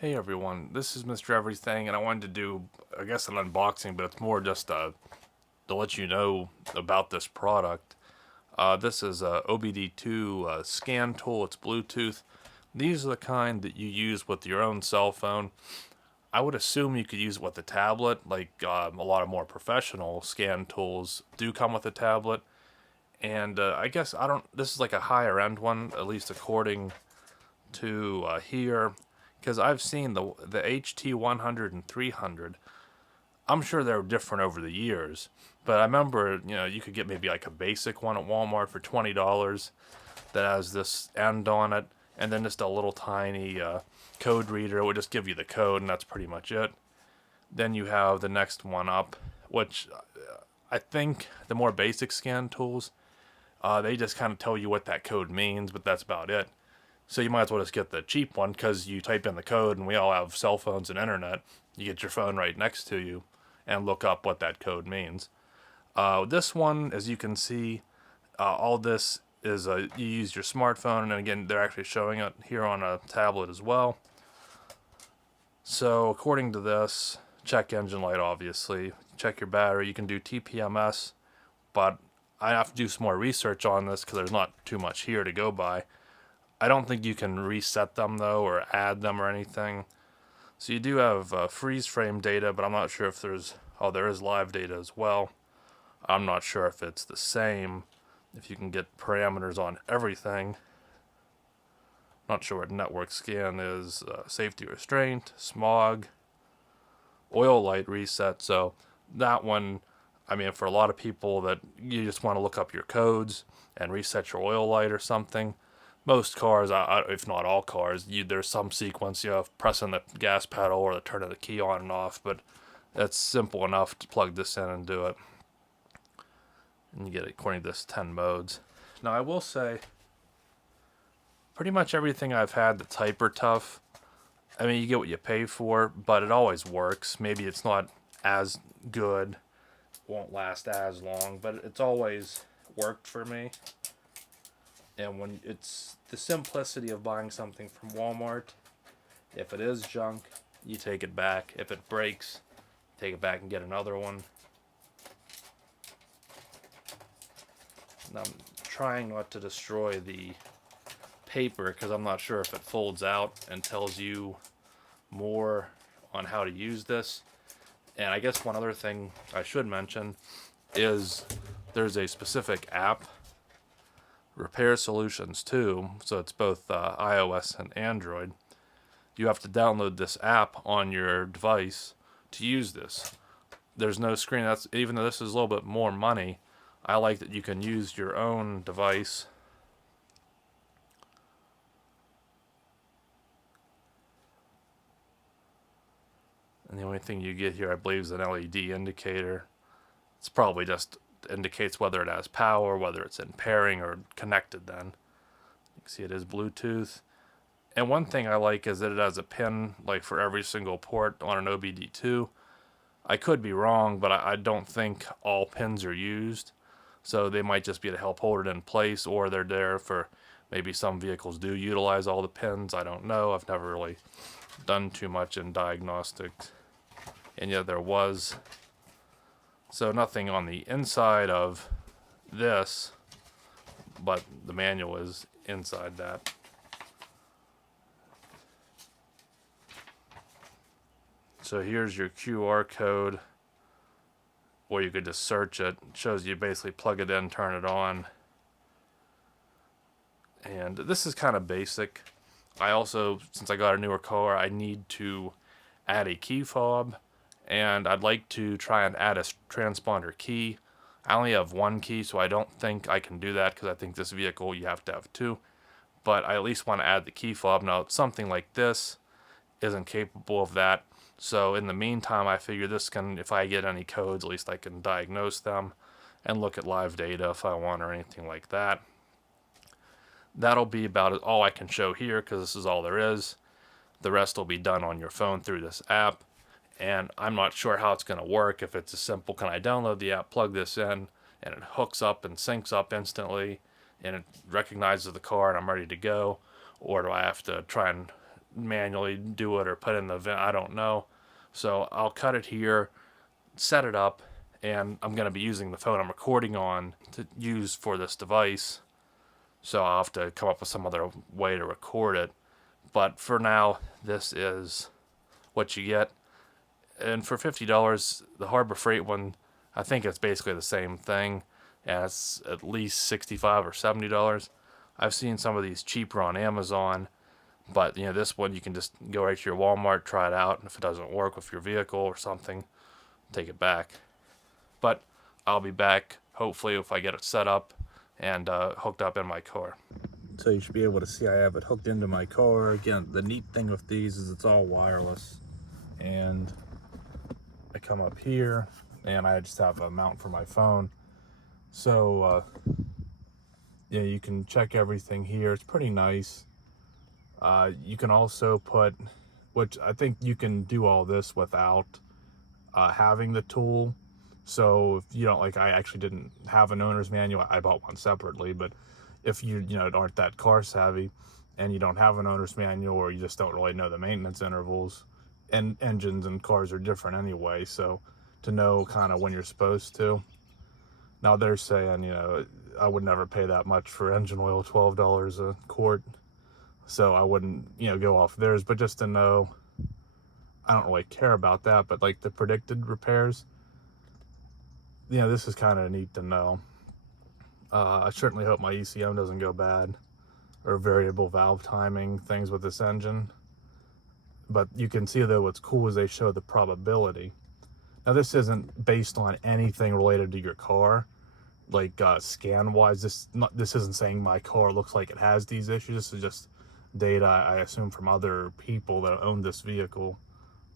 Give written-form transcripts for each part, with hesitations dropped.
Hey everyone, this is Mr. Everything, and I wanted to do, I guess, an unboxing, but it's more just to let you know about this product. This is a OBD2 scan tool. It's Bluetooth. These are the kind that you use with your own cell phone. I would assume you could use it with a tablet, like a lot of more professional scan tools do come with a tablet. And I guess I don't. This is like a higher end one, at least according to here, because I've seen the HT100 and 300. I'm sure they're different over the years, but I remember you could get maybe like a basic one at Walmart for $20 that has this end on it, and then just a little tiny code reader. It would just give you the code, and that's pretty much it. Then you have the next one up, which I think the more basic scan tools, they just kind of tell you what that code means, but that's about it. So you might as well just get the cheap one because you type in the code, and we all have cell phones and internet. You get your phone right next to you and look up what that code means. This one, as you can see, all this is you use your smartphone, and again, they're actually showing it here on a tablet as well. So according to this, check engine light, obviously. Check your battery. You can do TPMS, but I have to do some more research on this because there's not too much here to go by. I don't think you can reset them though or add them or anything. So you do have freeze frame data, but I'm not sure if there is live data as well. I'm not sure if it's the same, if you can get parameters on everything. Not sure what network scan is, safety restraint, smog, oil light reset. So that one, I mean, for a lot of people that you just want to look up your codes and reset your oil light or something. Most cars, if not all cars, there's some sequence, of pressing the gas pedal or the turning the key on and off, but it's simple enough to plug this in and do it. And you get it according to this 10 modes. Now, I will say, pretty much everything I've had that's hyper tough, I mean, you get what you pay for, but it always works. Maybe it's not as good, won't last as long, but it's always worked for me. And when it's the simplicity of buying something from Walmart, if it is junk, you take it back. If it breaks, take it back and get another one. And I'm trying not to destroy the paper because I'm not sure if it folds out and tells you more on how to use this. And I guess one other thing I should mention is there's a specific app, Repair Solutions 2, so it's both iOS and Android. You have to download this app on your device to use this. There's no screen. That's even though this is a little bit more money, I like that you can use your own device. And the only thing you get here, I believe, is an LED indicator. It's probably just indicates whether it has power, whether it's in pairing or connected then. You can see it is Bluetooth. And one thing I like is that it has a pin like for every single port on an OBD2. I could be wrong, but I don't think all pins are used. So they might just be to help hold it in place, or they're there for maybe some vehicles do utilize all the pins. I don't know. I've never really done too much in diagnostics. And yet there was. So nothing on the inside of this, but the manual is inside that. So here's your QR code, or you could just search it. It shows you basically plug it in, turn it on. And this is kind of basic. I also, since I got a newer car, I need to add a key fob, and I'd like to try and add a transponder key. I only have one key, so I don't think I can do that because I think this vehicle you have to have two. But I at least want to add the key fob. Now, something like this isn't capable of that. So in the meantime, I figure this can, if I get any codes, at least I can diagnose them and look at live data if I want or anything like that. That'll be about all I can show here because this is all there is. The rest will be done on your phone through this app. And I'm not sure how it's going to work. If it's as simple, can I download the app, plug this in, and it hooks up and syncs up instantly, and it recognizes the car and I'm ready to go? Or do I have to try and manually do it or put in the vent. I don't know. So I'll cut it here, set it up, and I'm going to be using the phone I'm recording on to use for this device. So I'll have to come up with some other way to record it. But for now, this is what you get. And for $50, the Harbor Freight one, I think it's basically the same thing. And it's at least $65 or $70. I've seen some of these cheaper on Amazon. But, this one you can just go right to your Walmart, try it out. And if it doesn't work with your vehicle or something, take it back. But I'll be back, hopefully, if I get it set up and hooked up in my car. So you should be able to see I have it hooked into my car. Again, the neat thing with these is it's all wireless. And I come up here and I just have a mount for my phone. So, you can check everything here. It's pretty nice. You can also put, which I think you can do all this without having the tool. So if you don't, like, I actually didn't have an owner's manual. I bought one separately, but if you aren't that car savvy and you don't have an owner's manual, or you just don't really know the maintenance intervals, and engines and cars are different anyway, so to know kind of when you're supposed to. Now they're saying, I would never pay that much for engine oil, $12 a quart. So I wouldn't, go off theirs, but just to know, I don't really care about that, but like the predicted repairs, this is kind of neat to know. I certainly hope my ECM doesn't go bad, or variable valve timing, things with this engine. But you can see, though, what's cool is they show the probability. Now, this isn't based on anything related to your car, like scan-wise. This isn't saying my car looks like it has these issues. This is just data, I assume, from other people that own this vehicle,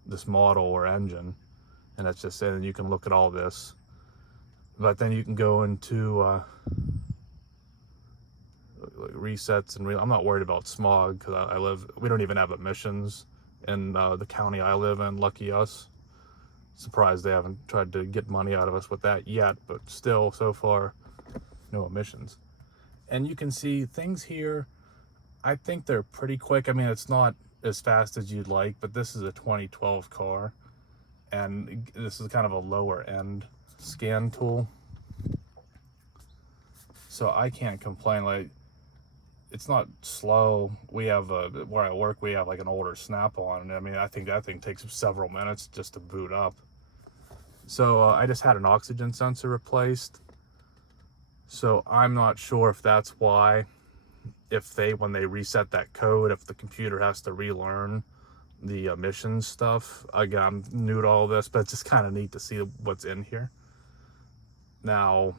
this model or engine. And that's just saying you can look at all this. But then you can go into like resets and I'm not worried about smog because we don't even have emissions in the county I live in. Lucky us. Surprised they haven't tried to get money out of us with that yet, but still, so far, no emissions. And you can see things here. I think they're pretty quick. I mean, it's not as fast as you'd like, but this is a 2012 car, and this is kind of a lower end scan tool, so I can't complain. Like, it's not slow. We have where I work, we have like an older Snap-on. I mean, I think that thing takes several minutes just to boot up. So I just had an oxygen sensor replaced, so I'm not sure if that's why, when they reset that code, if the computer has to relearn the emissions stuff. Again, I'm new to all this, but it's just kind of neat to see what's in here. Now,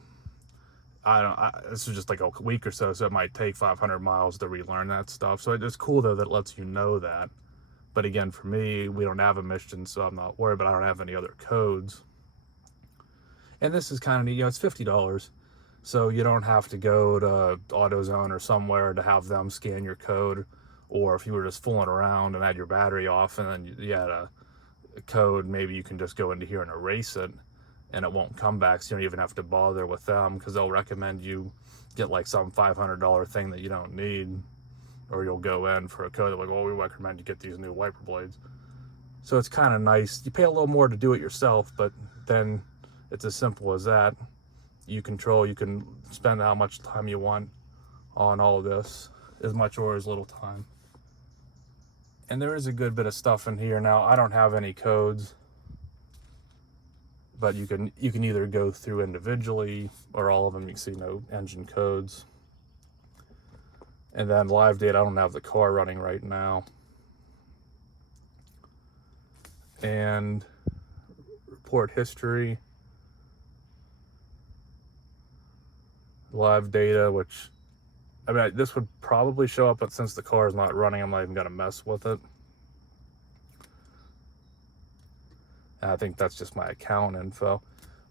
this is just like a week or so it might take 500 miles to relearn that stuff. So it's cool, though, that it lets you know that. But again, for me, we don't have emissions, so I'm not worried, but I don't have any other codes. And this is kind of neat. It's $50. So you don't have to go to AutoZone or somewhere to have them scan your code. Or if you were just fooling around and had your battery off and then you had a code, maybe you can just go into here and erase it and it won't come back. So you don't even have to bother with them, because they'll recommend you get like some $500 thing that you don't need. Or you'll go in for a code, they're like, well, we recommend you get these new wiper blades. So it's kind of nice. You pay a little more to do it yourself, but then it's as simple as that. You can spend how much time you want on all of this, as much or as little time. And there is a good bit of stuff in here. Now, I don't have any codes, but you can either go through individually or all of them. You can see no engine codes. And then live data, I don't have the car running right now. And report history. Live data, which, I mean, this would probably show up, but since the car is not running, I'm not even going to mess with it. And I think that's just my account info.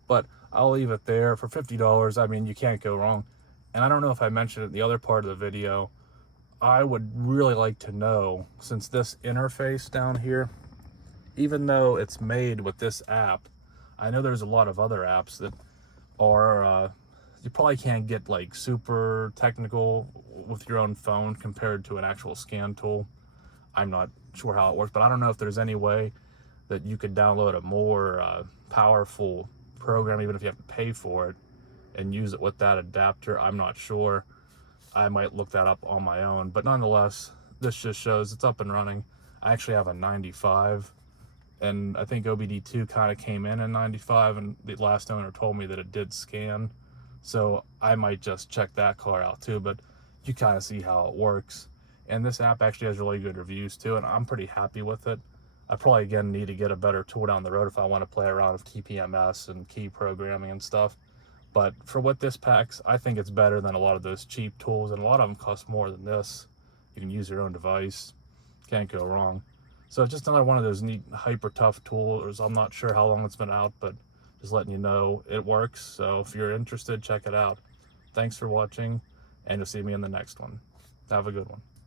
But I'll leave it there. For $50, I mean, you can't go wrong. And I don't know if I mentioned it in the other part of the video, I would really like to know, since this interface down here, even though it's made with this app, I know there's a lot of other apps that are, you probably can't get like super technical with your own phone compared to an actual scan tool. I'm not sure how it works, but I don't know if there's any way that you could download a more powerful program, even if you have to pay for it, and use it with that adapter. I'm not sure. I might look that up on my own, but nonetheless, this just shows it's up and running. I actually have a 95, and I think OBD2 kind of came in 95, and the last owner told me that it did scan, so I might just check that car out too. But you kind of see how it works, and this app actually has really good reviews too, and I'm pretty happy with it. I probably again need to get a better tool down the road if I want to play around with TPMS and key programming and stuff. But for what this packs, I think it's better than a lot of those cheap tools, and a lot of them cost more than this. You can use your own device. Can't go wrong. So just another one of those neat, hyper tough tools. I'm not sure how long it's been out, but just letting you know it works. So if you're interested, check it out. Thanks for watching, and you'll see me in the next one. Have a good one.